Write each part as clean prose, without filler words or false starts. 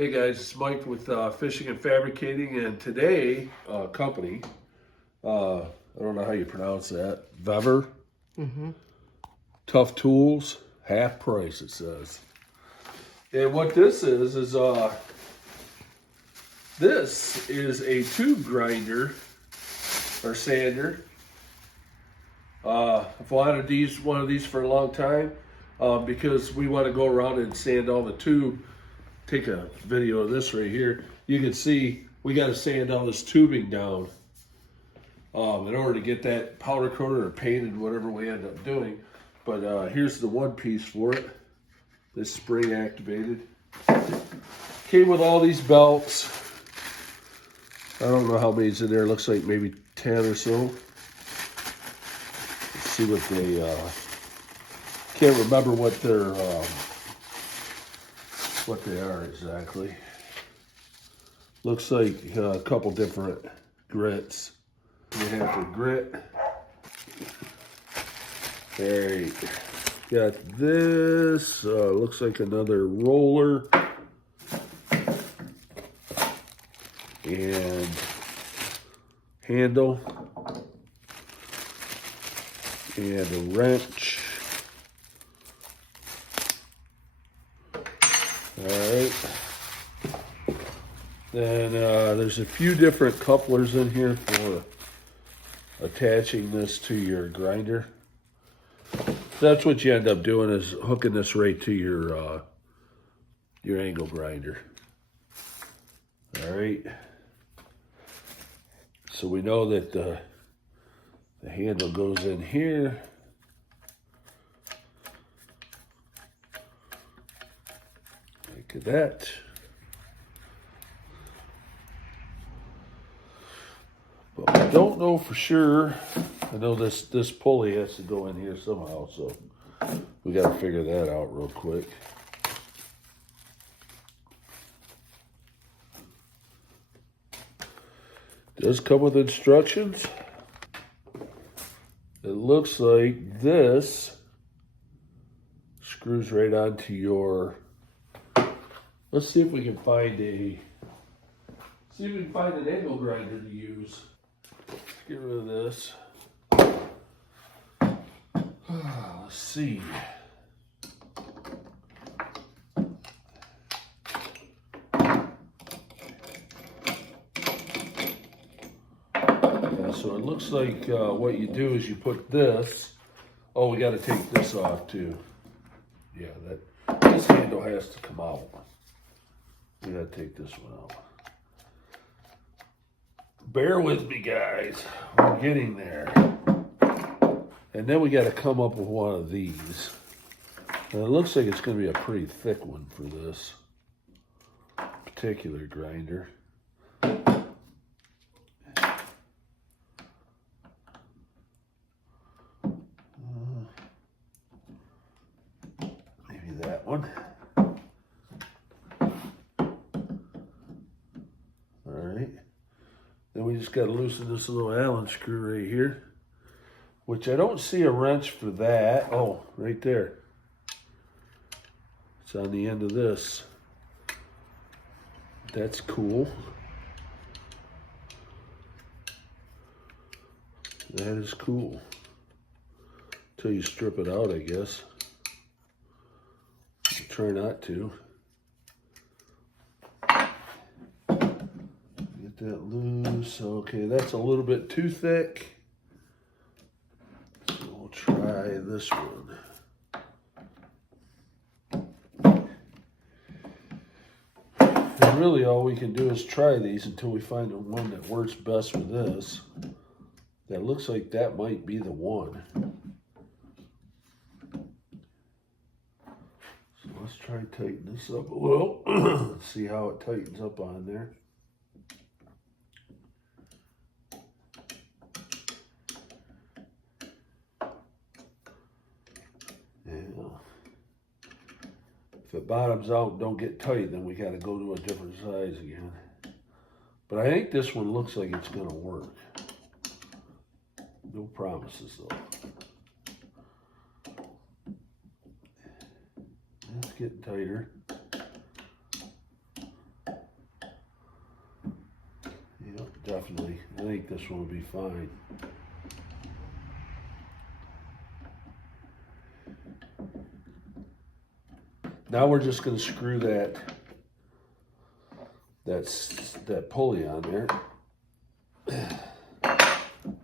Hey guys, it's Mike with Fishing and Fabricating, and today, company, I don't know how you pronounce that, Vevor, Tough Tools, half price it says. And what this is this is a tube grinder or sander. I've wanted one of these for a long time because we want to go around and sand all the tube. Take a video of this right here. You can see we got to sand all this tubing down in order to get that powder coated or painted, whatever we end up doing. But here's the one piece for it. This spring activated. Came with all these belts. I don't know how many's in there. Looks like maybe 10 or so. Let's see what they, can't remember what they're, what they are exactly. Looks like a couple different grits. We have the grit. Alright, got this. Looks like another roller. And handle. And a wrench. Alright, then there's a few different couplers in here for attaching this to your grinder. That's what you end up doing, is hooking this right to your angle grinder. Alright, so we know that the handle goes in here. Look at that. But we don't know for sure. I know this pulley has to go in here somehow, so we got to figure that out real quick. Does come with instructions. It looks like this screws right onto your. Let's see if we can find an angle grinder to use. Let's get rid of this. Let's see. Yeah, so it looks like what you do is you put this. Oh, we got to take this off too. Yeah, this handle has to come out. We gotta take this one out. Bear with me, guys. We're getting there. And then we gotta come up with one of these. And it looks like it's gonna be a pretty thick one for this particular grinder. Maybe that one. Then we just got to loosen this little Allen screw right here, which I don't see a wrench for that. Oh, right there. It's on the end of this. That's cool. That is cool. Until you strip it out, I guess. Try not to. That loose. Okay, that's a little bit too thick. So we'll try this one. And really all we can do is try these until we find the one that works best with this. That looks like that might be the one. So let's try and tighten this up a little. Let's see how it tightens up on there. If it bottoms out and don't get tight, then we got to go to a different size again. But I think this one looks like it's going to work. No promises though. It's getting tighter. definitely. I think this one will be fine. Now we're just going to screw that pulley on there.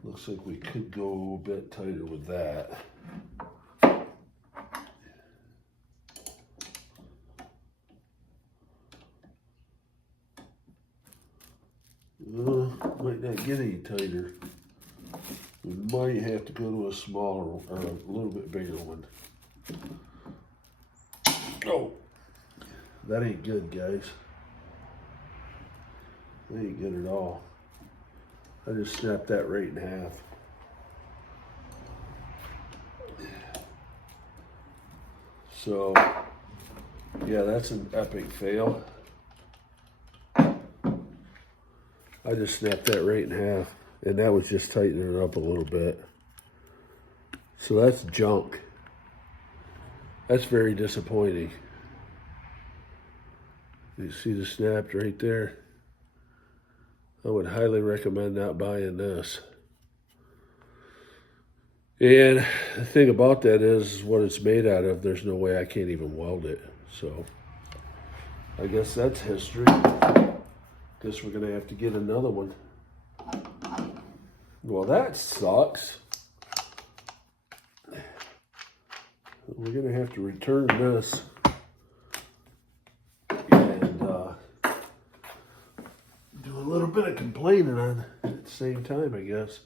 Looks like we could go a bit tighter with that. Might not get any tighter. We might have to go to a smaller or a little bit bigger one. Oh, that ain't good, guys. That ain't good at all. I just snapped that right in half. So, yeah, that's an epic fail. I just snapped that right in half, and that was just tightening it up a little bit. So that's junk. That's very disappointing. You see the snap right there? I would highly recommend not buying this. And the thing about that is what it's made out of. There's no way I can't even weld it. So I guess that's history. Guess we're gonna have to get another one. Well, that sucks. We're gonna have to return this and do a little bit of complaining on at the same time, I guess.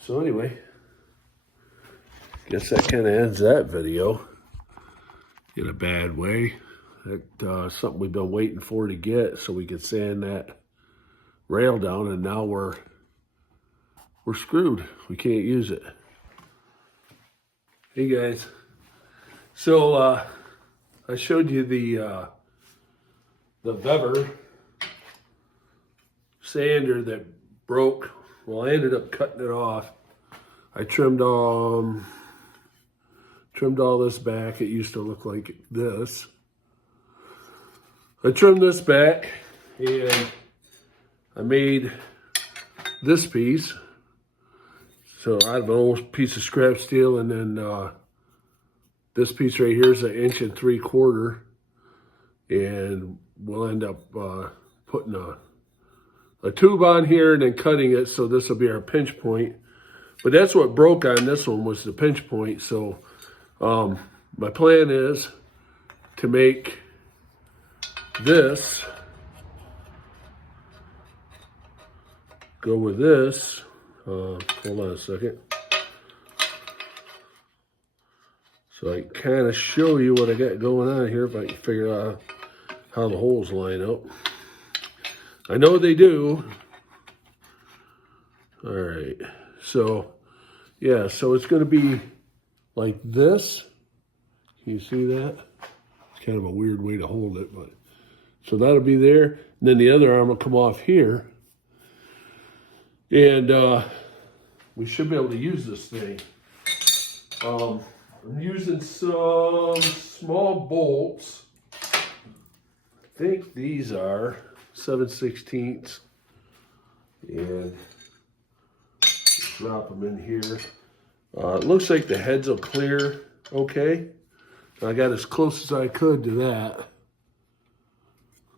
So anyway, guess that kind of ends that video in a bad way. That something we've been waiting for to get so we could sand that rail down, and now we're screwed. We can't use it. Hey guys, so I showed you the Vevor sander that broke. Well, I ended up cutting it off. I trimmed all this back. It used to look like this. I trimmed this back and I made this piece. So I have an old piece of scrap steel, and then this piece right here is 1 3/4 inches, and we'll end up putting a tube on here and then cutting it, so this will be our pinch point. But that's what broke on this one, was the pinch point. So my plan is to make this go with this. Hold on a second. So I kind of show you what I got going on here, if I can figure out how the holes line up. I know they do. All right. So, yeah, so it's going to be like this. Can you see that? It's kind of a weird way to hold it, but so that'll be there. And then the other arm will come off here. And we should be able to use this thing. I'm using some small bolts. I think these are 7/16. And drop them in here. It looks like the heads will clear okay. I got as close as I could to that.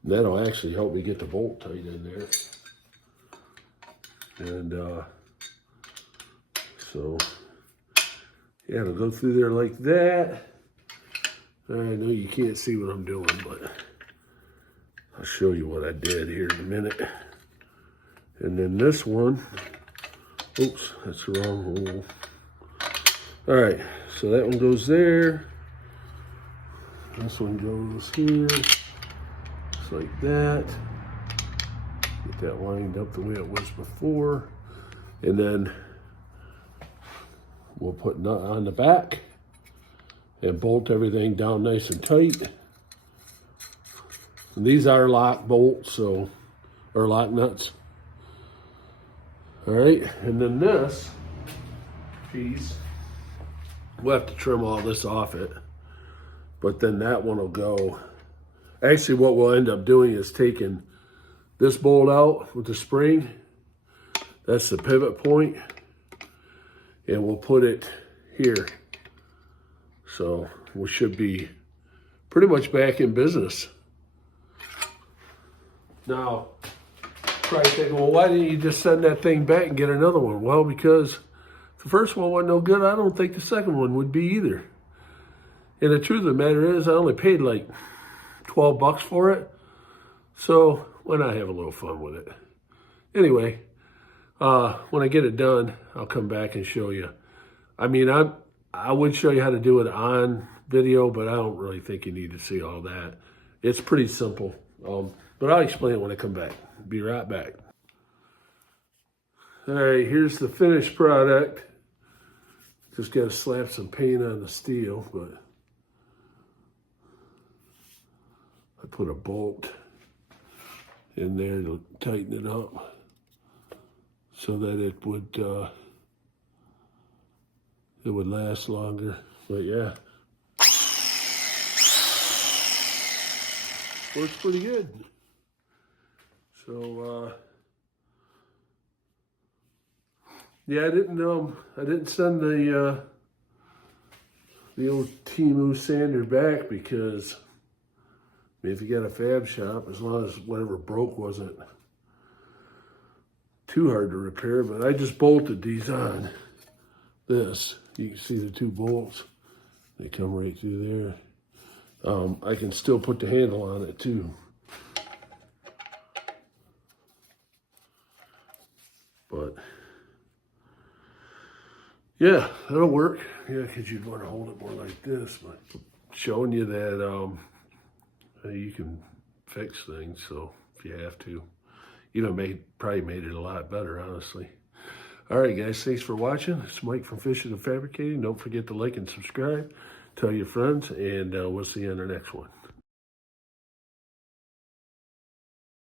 That'll actually help me get the bolt tight in there. And so, yeah, it'll go through there like that. I know you can't see what I'm doing, but I'll show you what I did here in a minute. And then this one, oops, that's the wrong hole. All right, so that one goes there. This one goes here, just like that. Get that lined up the way it was before. And then we'll put a nut on the back and bolt everything down nice and tight. And these are lock bolts, or lock nuts. All right, and then this piece, we'll have to trim all this off it, but then that one will go Actually, what we'll end up doing is taking this bolt out with the spring. That's the pivot point. And we'll put it here. So we should be pretty much back in business. Now, probably thinking, well, why didn't you just send that thing back and get another one? Well, because the first one wasn't no good. I don't think the second one would be either. And the truth of the matter is, I only paid like 12 bucks for it. So why not have a little fun with it? Anyway, when I get it done, I'll come back and show you. I mean, I would show you how to do it on video, but I don't really think you need to see all that. It's pretty simple. But I'll explain it when I come back. Be right back. All right, here's the finished product. Just got to slap some paint on the steel, but I put a bolt in there to tighten it up so that it would last longer. But yeah, works pretty good. So yeah, I didn't send the old Temu sander back because I mean, if you got a fab shop, as long as whatever broke wasn't too hard to repair, but I just bolted these on this. You can see the two bolts. They come right through there. I can still put the handle on it too. But yeah, that'll work. Yeah, because you'd want to hold it more like this, but showing you that you can fix things, so if you have to. Probably made it a lot better, honestly. All right, guys, thanks for watching. It's Mike from Fishing and Fabricating. Don't forget to like and subscribe. Tell your friends, and we'll see you on the next one.